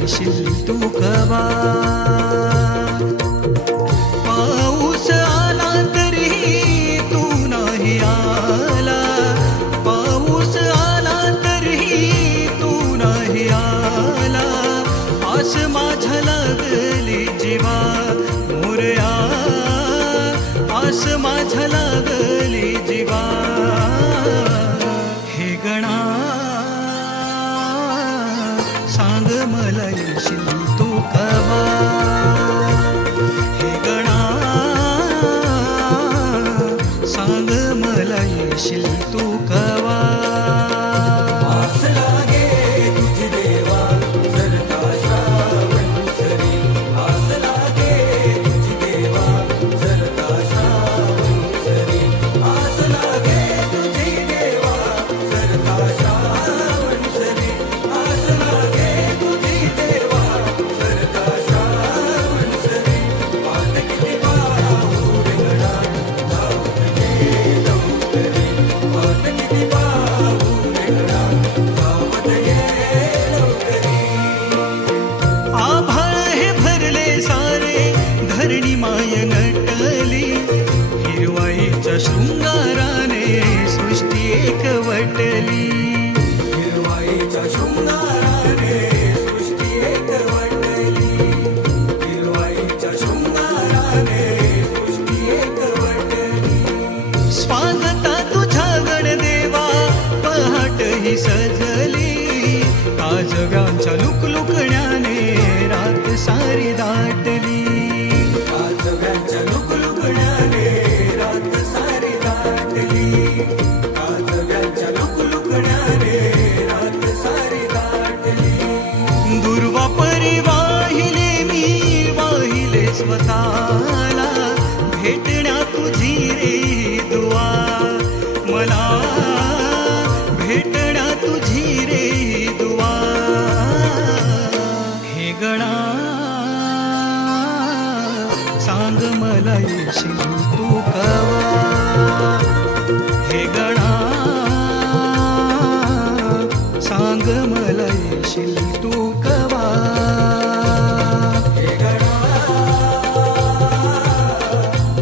येशील तू कवा. पाऊस आला तरीही तू नाही आला, पाऊस आला तरीही तू नाही आला. आस माझ्या लागली जीवा मोरया, आस माझ्या लागली जीवा. हे गणा सांग मला येशील तू कवा. हे गणा सांग मला येशील तू कवा. आस लागे तुझी देवा सरता श्रावण सरी, आस लागे तुझी देवा सरता श्रावण सरी, आस लागे तुझी देवा सरता श्रावण सरी, आस लागे तुझी देवा सरता श्रावण सरी. वाट किती पाहू वेगळा धावत ये लवकरी, वाट किती पाहू वेगळा धावत ये लवकरी. आभाळ हे भरले सारे धरणी माय नटली, हिरवाईच्या शृंगाराने सृष्टी एकवटली. हिरवाईच्या शृंगाराने सृष्टी एकवटली, हिरवाईच्या शृंगाराने सृष्टी एकवटली. स्वागता तुझ्या गणदेवा पहाट ही सजली, काजव्यांच्या लुकलुकण्याने रात सारी दाटली. काजव्यांच्या लुकलुकण्याने रात सारी दाटली, काजव्यांच्या लुकलुकण्याने रात सारी दाटली. दुर्वा परी वाहिले मी वाहिले स्वतःला, भेटण्या तुझी रे दुआ मला, भेटण्या तुझी रे दुआ. हे गणा सांग मला येशील तू कवा. हे गणा सांग मला येशील तू कवा. हे गणा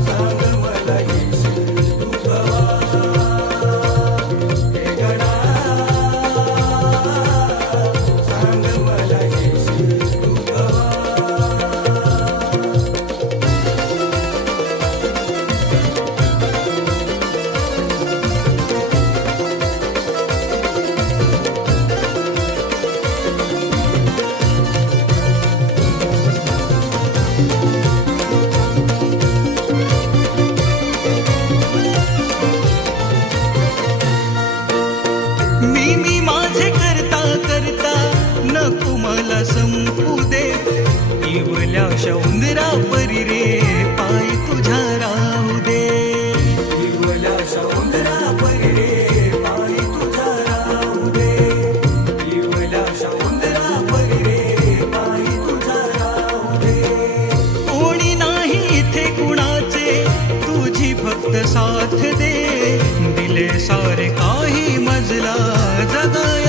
सांग मला येशील तू कवा. हे गणा सांग मला येशील तू कवा. मी माझे करता करता नको मला संपू दे. इवल्याशा उंदरा परी रे पाय तुझ्या राहू दे. इवल्याशा उंदरा परी रे पाय तुझा राहू दे. इवल्याशा उंदरा परी रे पाय तुझा राहू दे. कोणी नाही इथे कुणाचे तुझी फक्त साथ दे. दिले सारे काही मजला जगाया